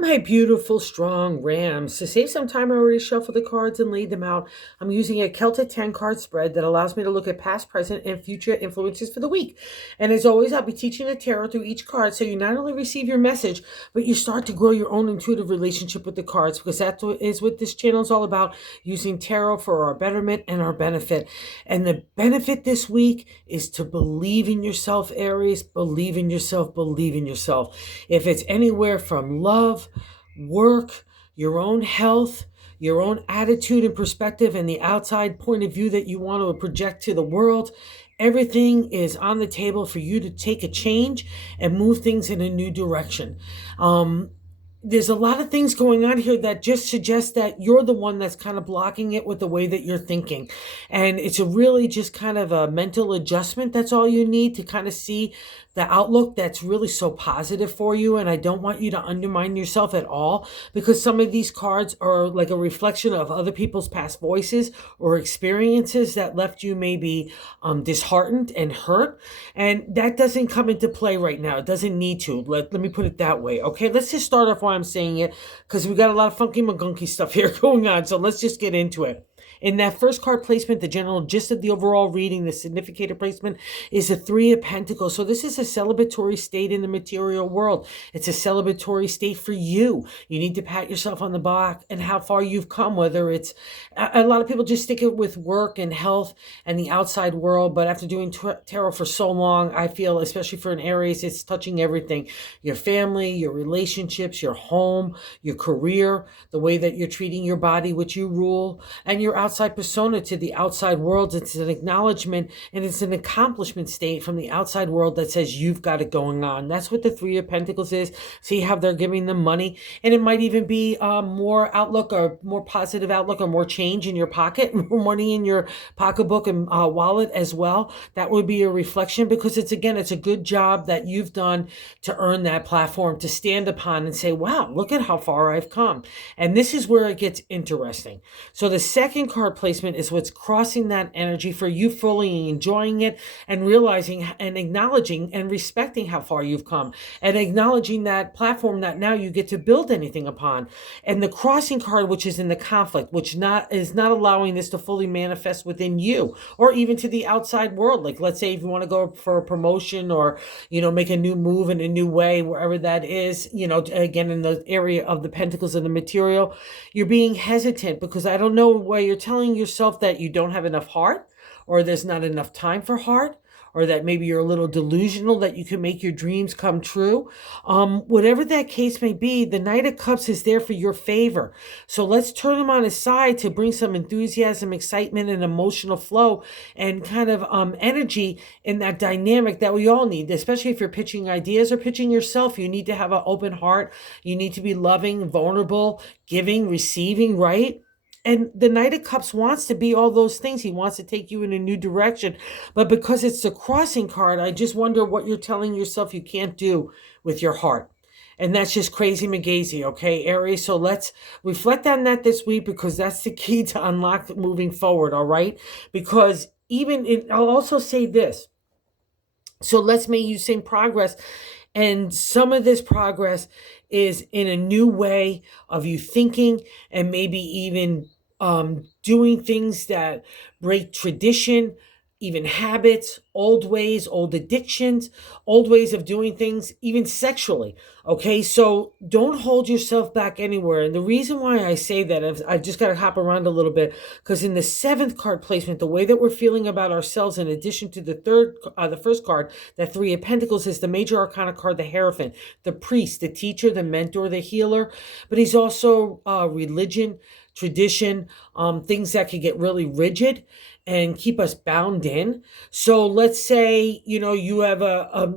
My beautiful, strong Rams. To save some time, I already shuffled the cards and laid them out. I'm using a Celtic 10 card spread that allows me to look at past, present, and future influences for the week. And as always, I'll be teaching the tarot through each card so you not only receive your message, but you start to grow your own intuitive relationship with the cards, because that is what this channel is all about, using tarot for our betterment and our benefit. And the benefit this week is to believe in yourself, Aries. Believe in yourself, believe in yourself. If it's anywhere from love, work, your own health, your own attitude and perspective, and the outside point of view that you want to project to the world, everything is on the table for you to take a change and move things in a new direction. There's a lot of things going on here that just suggest that you're the one that's kind of blocking it with the way that you're thinking. And it's a really just kind of a mental adjustment. That's all you need to kind of see the outlook that's really so positive for you. And I don't want you to undermine yourself at all, because some of these cards are like a reflection of other people's past voices or experiences that left you maybe disheartened and hurt. And that doesn't come into play right now. It doesn't need to. Let me put it that way. Okay, let's just start off why I'm saying it, because we got a lot of funky magunky stuff here going on. So let's just get into it. In that first card placement, the general gist of the overall reading, the significator placement, is a Three of Pentacles. So this is a celebratory state in the material world. It's a celebratory state for you. You need to pat yourself on the back and how far you've come, whether it's, a lot of people just stick it with work and health and the outside world. But after doing tarot for so long, I feel, especially for an Aries, it's touching everything. Your family, your relationships, your home, your career, the way that you're treating your body, which you rule, and your outside persona to the outside world. It's an acknowledgement and it's an accomplishment state from the outside world that says you've got it going on. That's what the Three of Pentacles is. See how they're giving them money, and it might even be more outlook, or more positive outlook, or more change in your pocket, more money in your pocketbook and wallet as well. That would be a reflection, because it's a good job that you've done to earn that platform to stand upon and say, wow, look at how far I've come. And this is where it gets interesting. So the second card placement is what's crossing that energy for you, fully enjoying it and realizing and acknowledging and respecting how far you've come, and acknowledging that platform that now you get to build anything upon. And the crossing card, which is in the conflict, which is not allowing this to fully manifest within you or even to the outside world. Like, let's say if you want to go for a promotion, or make a new move in a new way, wherever that is, again, in the area of the pentacles and the material, you're being hesitant because I don't know why you're telling yourself that you don't have enough heart, or there's not enough time for heart, or that maybe you're a little delusional that you can make your dreams come true. Whatever that case may be, the Knight of Cups is there for your favor. So let's turn them on his side to bring some enthusiasm, excitement, and emotional flow, and kind of energy in that dynamic that we all need, especially if you're pitching ideas or pitching yourself. You need to have an open heart. You need to be loving, vulnerable, giving, receiving, right? And the Knight of Cups wants to be all those things. He wants to take you in a new direction. But because it's the crossing card, I just wonder what you're telling yourself you can't do with your heart. And that's just crazy magazy, okay, Aries? So let's reflect on that this week, because that's the key to unlock moving forward, all right? Because I'll also say this. So let's make you same progress. And some of this progress is in a new way of you thinking, and maybe even doing things that break tradition, even habits, old ways, old addictions, old ways of doing things, even sexually. Okay, so don't hold yourself back anywhere. And the reason why I say that is I've just got to hop around a little bit, because in the seventh card placement, the way that we're feeling about ourselves, in addition to the first card, that Three of Pentacles, is the major arcana card, the Hierophant, the priest, the teacher, the mentor, the healer. But he's also religion, tradition, things that could get really rigid and keep us bound in. So let's say, you have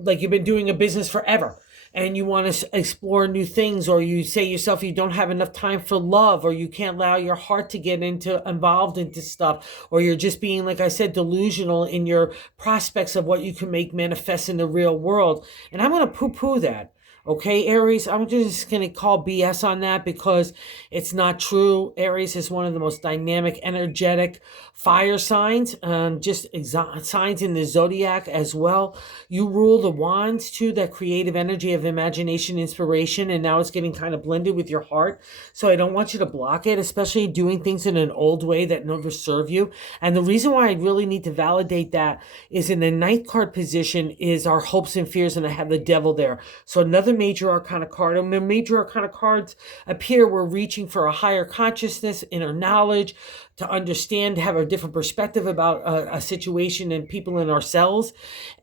like you've been doing a business forever, and you want to explore new things, or you say yourself you don't have enough time for love, or you can't allow your heart to get involved into stuff, or you're just being, like I said, delusional in your prospects of what you can make manifest in the real world. And I'm going to poo-poo that. Okay, Aries, I'm just going to call BS on that because it's not true. Aries is one of the most dynamic, energetic fire signs, just signs in the zodiac as well. You rule the wands too, that creative energy of imagination, inspiration, and now it's getting kind of blended with your heart. So I don't want you to block it, especially doing things in an old way that never serve you. And the reason why I really need to validate that is in the ninth card position is our hopes and fears, and I have the devil there. So another major arcana card, and when major arcana cards appear, we're reaching for a higher consciousness, inner knowledge, to understand, have a different perspective about a situation and people in ourselves.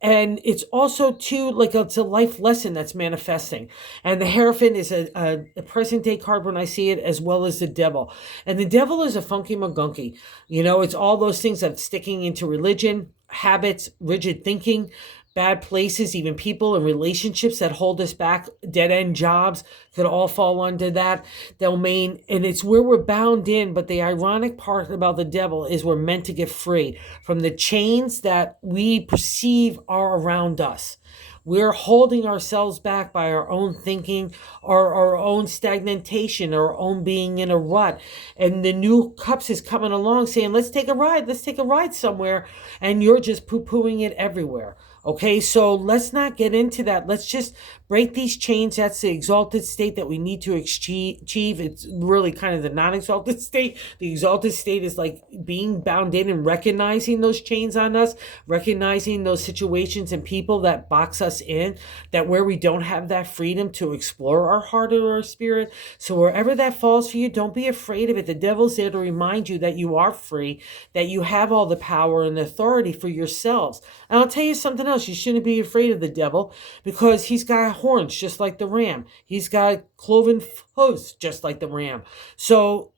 And it's also too like it's a life lesson that's manifesting. And the Hierophant is a present day card when I see it, as well as the devil. And the devil is a funky magunky. You know, it's all those things that's sticking into religion, habits, rigid thinking, bad places, even people and relationships that hold us back, dead-end jobs could all fall under that domain. And it's where we're bound in. But the ironic part about the devil is we're meant to get free from the chains that we perceive are around us. We're holding ourselves back by our own thinking, or our own stagnation, our own being in a rut. And the new cups is coming along saying, let's take a ride somewhere. And you're just poo-pooing it everywhere. Okay, so let's not get into that. Let's just break these chains. That's the exalted state that we need to achieve. It's really kind of the non-exalted state. The exalted state is like being bound in and recognizing those chains on us, recognizing those situations and people that box us in, that where we don't have that freedom to explore our heart or our spirit. So wherever that falls for you, don't be afraid of it. The devil's there to remind you that you are free, that you have all the power and authority for yourselves. And I'll tell you something else. You shouldn't be afraid of the devil because he's got horns just like the ram. He's got cloven hooves just like the ram. So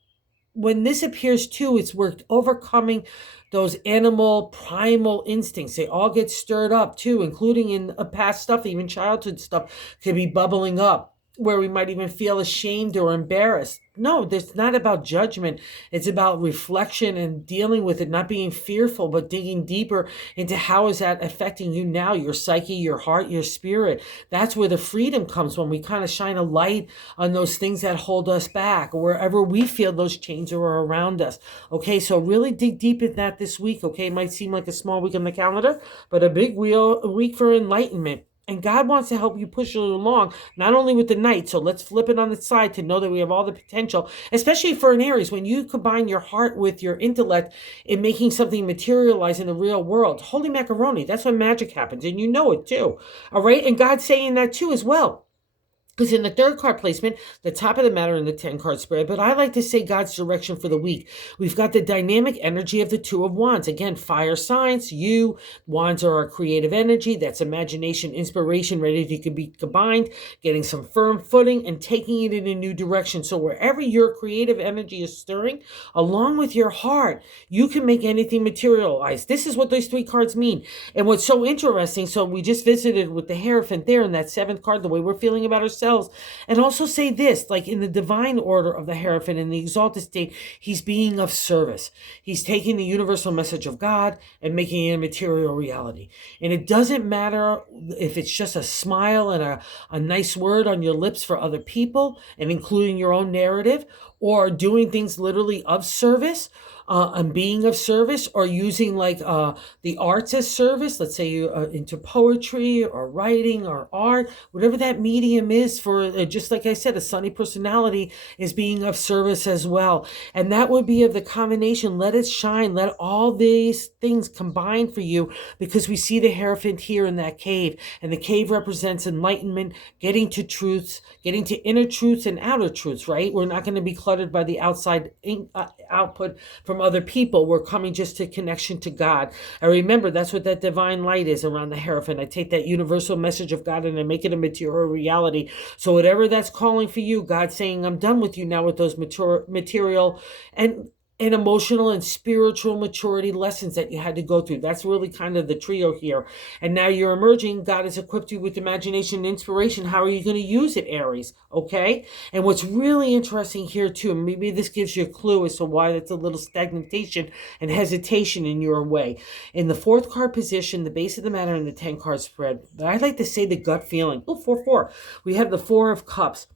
when this appears too, it's we're overcoming those animal primal instincts. They all get stirred up too, including in past stuff, even childhood stuff could be bubbling up, where we might even feel ashamed or embarrassed. No, it's not about judgment. It's about reflection and dealing with it, not being fearful, but digging deeper into how is that affecting you now, your psyche, your heart, your spirit. That's where the freedom comes, when we kind of shine a light on those things that hold us back, wherever we feel those chains are around us. Okay, so really dig deep in that this week. Okay, it might seem like a small week on the calendar, but a big week for enlightenment. And God wants to help you push it along, not only with the night. So let's flip it on its side to know that we have all the potential, especially for an Aries. When you combine your heart with your intellect in making something materialize in the real world, holy macaroni, that's when magic happens. And you know it too. All right. And God's saying that too as well. Because in the third card placement, the top of the matter in the 10 card spread, but I like to say God's direction for the week. We've got the dynamic energy of the Two of Wands. Again, fire signs, wands are our creative energy. That's imagination, inspiration, ready to be combined, getting some firm footing and taking it in a new direction. So wherever your creative energy is stirring, along with your heart, you can make anything materialize. This is what those three cards mean. And what's so interesting, so we just visited with the Hierophant there in that seventh card, the way we're feeling about ourselves. And also say this, like in the divine order of the Hierophant, in the exalted state, he's being of service. He's taking the universal message of God and making it a material reality. And it doesn't matter if it's just a smile and a nice word on your lips for other people, and including your own narrative, or doing things literally of service, and being of service, or using like the arts as service. Let's say you're into poetry or writing or art, whatever that medium is for, just like I said, a sunny personality is being of service as well. And that would be of the combination. Let it shine. Let all these things combine for you, because we see the Hierophant here in that cave. And the cave represents enlightenment, getting to truths, getting to inner truths and outer truths, right? We're not going to be cluttered by the outside output from other people. We're coming just to connection to God. And remember, that's what that divine light is around the Hierophant. I take that universal message of God and I make it a material reality. So whatever that's calling for you, God's saying, I'm done with you now with those material. And and emotional and spiritual maturity lessons that you had to go through. That's really kind of the trio here. And now you're emerging. God has equipped you with imagination and inspiration. How are you going to use it, Aries? Okay? And what's really interesting here, too, maybe this gives you a clue as to why that's a little stagnation and hesitation in your way. In the fourth card position, the base of the matter, and the 10 card spread, I like to say the gut feeling. Oh, 4-4. We have the Four of Cups.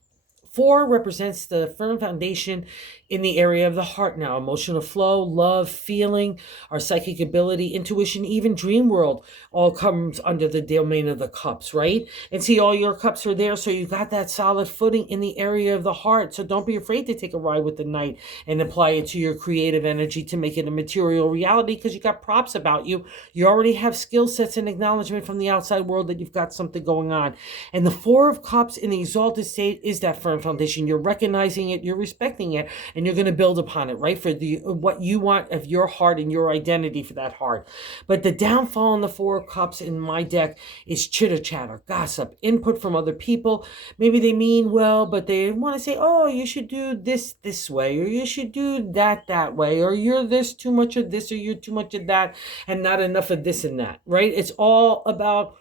4 represents the firm foundation in the area of the heart now. Emotional flow, love, feeling, our psychic ability, intuition, even dream world all comes under the domain of the cups, right? And see, all your cups are there, so you got that solid footing in the area of the heart. So don't be afraid to take a ride with the knight and apply it to your creative energy to make it a material reality, because you got props about you. You already have skill sets and acknowledgement from the outside world that you've got something going on. And the Four of Cups in the exalted state is that firm foundation. You're recognizing it, you're respecting it, and you're going to build upon it, right? For the what you want of your heart and your identity for that heart. But the downfall in the Four of Cups in my deck is chitter chatter, gossip, input from other people. Maybe they mean well, but they want to say, oh, you should do this way, or you should do that way, or you're this too much of this, or you're too much of that, and not enough of this and that, right? It's all about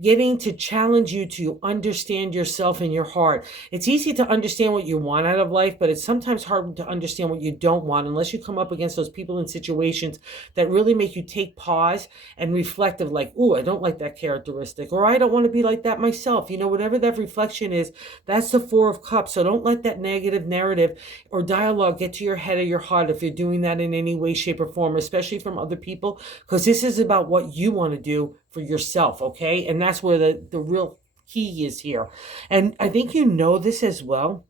getting to challenge you to understand yourself and your heart. It's easy to understand what you want out of life, but it's sometimes hard to understand what you don't want unless you come up against those people and situations that really make you take pause and reflect of like, ooh, I don't like that characteristic, or I don't want to be like that myself. You know, whatever that reflection is, that's the Four of Cups. So don't let that negative narrative or dialogue get to your head or your heart if you're doing that in any way, shape, or form, especially from other people, because this is about what you want to do for yourself, okay? And that's where the real key is here. And I think you know this as well,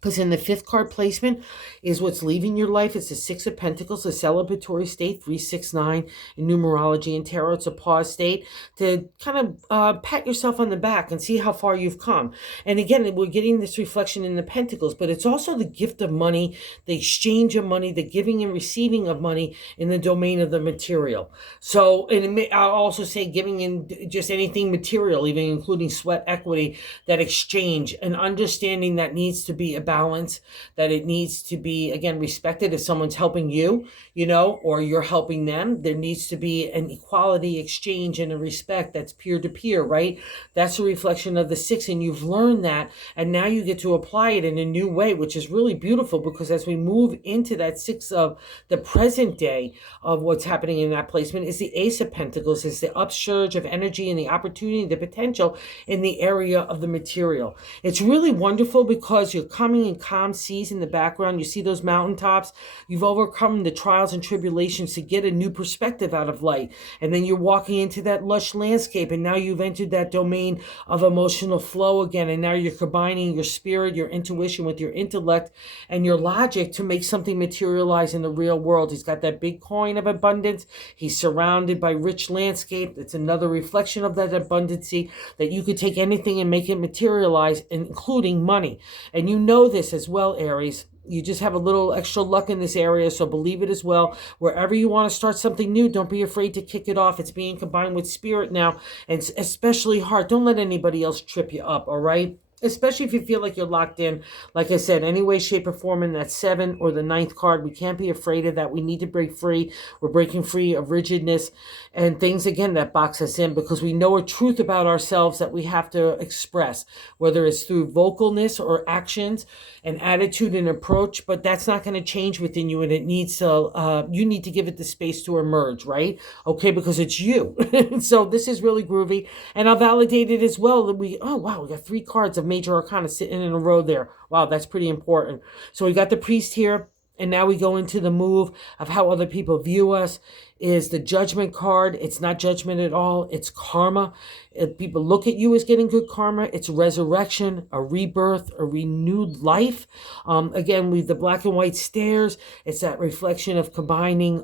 because in the fifth card placement is what's leaving your life. It's the Six of Pentacles, a celebratory state, 369 in numerology and tarot. It's a pause state to kind of pat yourself on the back and see how far you've come. And again, we're getting this reflection in the Pentacles, but it's also the gift of money, the exchange of money, the giving and receiving of money in the domain of the material. So, and I'll also say giving in just anything material, even including sweat equity, that exchange, an understanding that needs to be a balance, that it needs to be, again, respected. If someone's helping you, you know, or you're helping them, there needs to be an equality exchange and a respect that's peer-to-peer, right? That's a reflection of the six, and you've learned that, and now you get to apply it in a new way, which is really beautiful, because as we move into that six of the present day of what's happening in that placement is the Ace of Pentacles, is the upsurge of energy and the opportunity, the potential in the area of the material. It's really wonderful because you're coming in calm seas in the background. You see those mountaintops. You've overcome the trials and tribulations to get a new perspective out of light. And then you're walking into that lush landscape, and now you've entered that domain of emotional flow again. And now you're combining your spirit, your intuition with your intellect and your logic to make something materialize in the real world. He's got that big coin of abundance. He's surrounded by rich landscape. It's another reflection of that abundancy, that you could take anything and make it materialize, including money. And you know this as well, Aries. You just have a little extra luck in this area, so believe it as well. Wherever you want to start something new, don't be afraid to kick it off. It's being combined with spirit now, and especially heart. Don't let anybody else trip you up, all right? Especially if you feel like you're locked in. Like I said, any way, shape, or form in that 7 or the 9th card, we can't be afraid of that. We need to break free. We're breaking free of rigidness and things, again, that box us in, because we know a truth about ourselves that we have to express, whether it's through vocalness or actions and attitude and approach, but that's not going to change within you, and it needs to, you need to give it the space to emerge, right? Okay, because it's you. So this is really groovy, and I'll validate it as well that oh wow, we got 3 cards of major arcana sitting in a row there. Wow, that's pretty important. So we got the priest here, and now we go into the move of how other people view us. Is the judgment card. It's not judgment at all. It's karma. If people look at you as getting good karma, it's resurrection, a rebirth, a renewed life. Again, with the black and white stairs, it's that reflection of combining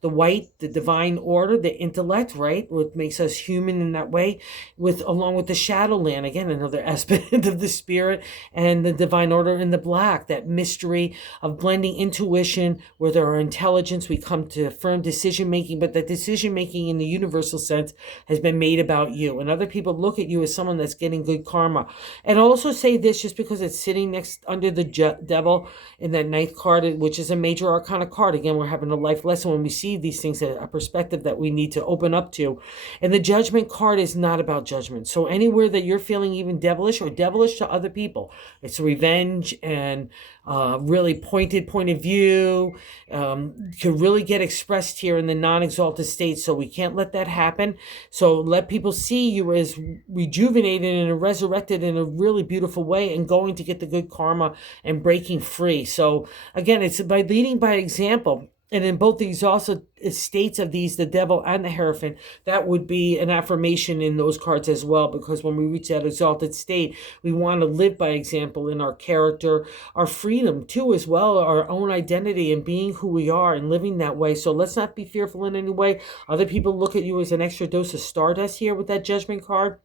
the white, the divine order, the intellect, right? What makes us human in that way, along with the shadowland, again, another aspect of the spirit, and the divine order in the black, that mystery of blending intuition with our intelligence. We come to firm decisions decision making, but that decision making in the universal sense has been made about you. And other people look at you as someone that's getting good karma. And I'll also say this, just because it's sitting next under the devil in that ninth card, which is a major arcana card. Again, we're having a life lesson when we see these things, a perspective that we need to open up to. And the judgment card is not about judgment. So anywhere that you're feeling even devilish or devilish to other people, it's revenge and really pointed point of view can really get expressed here in the non-exalted state. So we can't let that happen. So let people see you as rejuvenated and resurrected in a really beautiful way and going to get the good karma and breaking free. So again, it's by leading by example. And in both these also states of these, the devil and the Hierophant, that would be an affirmation in those cards as well, because when we reach that exalted state, we want to live by example in our character, our freedom too as well, our own identity and being who we are and living that way. So let's not be fearful in any way. Other people look at you as an extra dose of stardust here with that judgment card.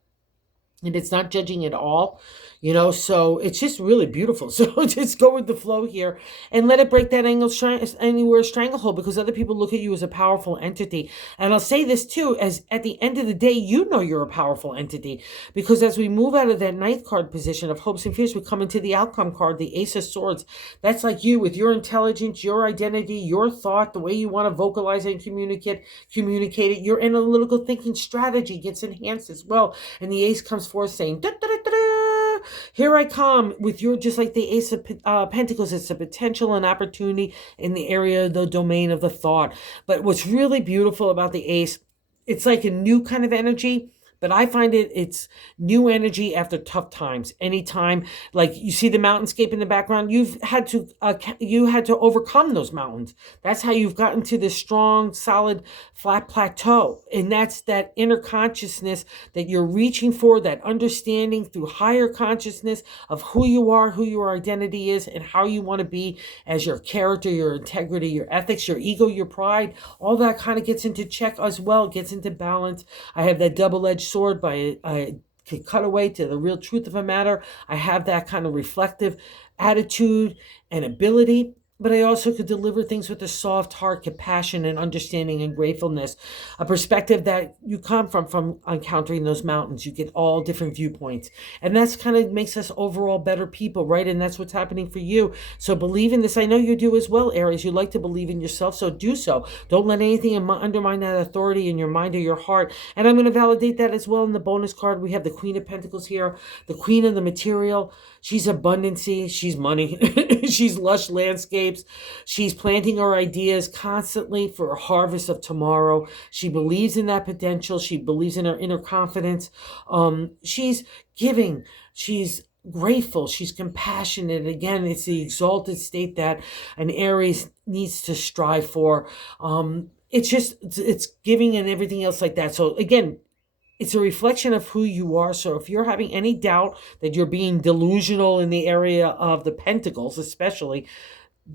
And it's not judging at all, so it's just really beautiful. So just go with the flow here and let it break that anywhere stranglehold, because other people look at you as a powerful entity. And I'll say this too, as at the end of the day, you're a powerful entity, because as we move out of that ninth card position of hopes and fears, we come into the outcome card, the Ace of Swords. That's like you with your intelligence, your identity, your thought, the way you want to vocalize and communicate it. Your analytical thinking strategy gets enhanced as well. And the Ace comes forth saying, da, da, da, da, da. Here I come with your, just like the Ace of Pentacles, it's a potential and opportunity in the area of the domain of the thought. But what's really beautiful about the Ace, it's like a new kind of energy. But I find it's new energy after tough times. Anytime, like you see the mountainscape in the background, you had to overcome those mountains. That's how you've gotten to this strong, solid, flat plateau. And that's that inner consciousness that you're reaching for, that understanding through higher consciousness of who you are, who your identity is, and how you want to be as your character, your integrity, your ethics, your ego, your pride. All that kind of gets into check as well, gets into balance. I have that double-edged sword by I could cut away to the real truth of a matter. I have that kind of reflective attitude and ability, but I also could deliver things with a soft heart, compassion, and understanding and gratefulness. A perspective that you come from encountering those mountains. You get all different viewpoints. And that's kind of makes us overall better people, right? And that's what's happening for you. So believe in this. I know you do as well, Aries. You like to believe in yourself, so do so. Don't let anything undermine that authority in your mind or your heart. And I'm going to validate that as well in the bonus card. We have the Queen of Pentacles here, the Queen of the Material. She's abundancy. She's money. She's lush landscapes. She's planting her ideas constantly for a harvest of tomorrow. She believes in that potential. She believes in her inner confidence. She's giving. She's grateful. She's compassionate. Again, it's the exalted state that an Aries needs to strive for. It's giving and everything else like that. So again, it's a reflection of who you are. So if you're having any doubt that you're being delusional in the area of the Pentacles, especially,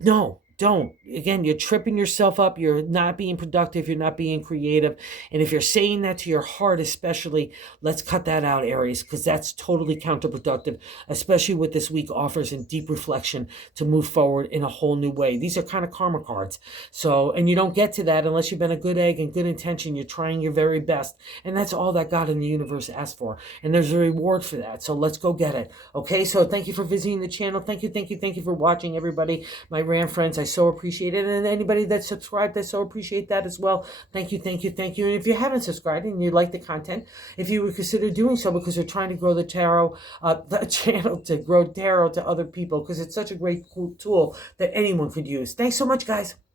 no, don't. Again, you're tripping yourself up. You're not being productive. You're not being creative. And if you're saying that to your heart especially, let's cut that out, Aries, because that's totally counterproductive, especially what this week offers in deep reflection to move forward in a whole new way. These are kind of karma cards. So, and you don't get to that unless you've been a good egg and good intention. You're trying your very best. And that's all that God in the universe asked for. And there's a reward for that. So let's go get it. Okay, so thank you for visiting the channel. Thank you for watching, everybody. My Ram friends, I so appreciate it. And anybody that subscribed, I so appreciate that as well. Thank you. And if you haven't subscribed and you like the content, if you would consider doing so, because we're trying to grow the tarot, the channel to grow tarot to other people, because it's such a great cool tool that anyone could use. Thanks so much, guys.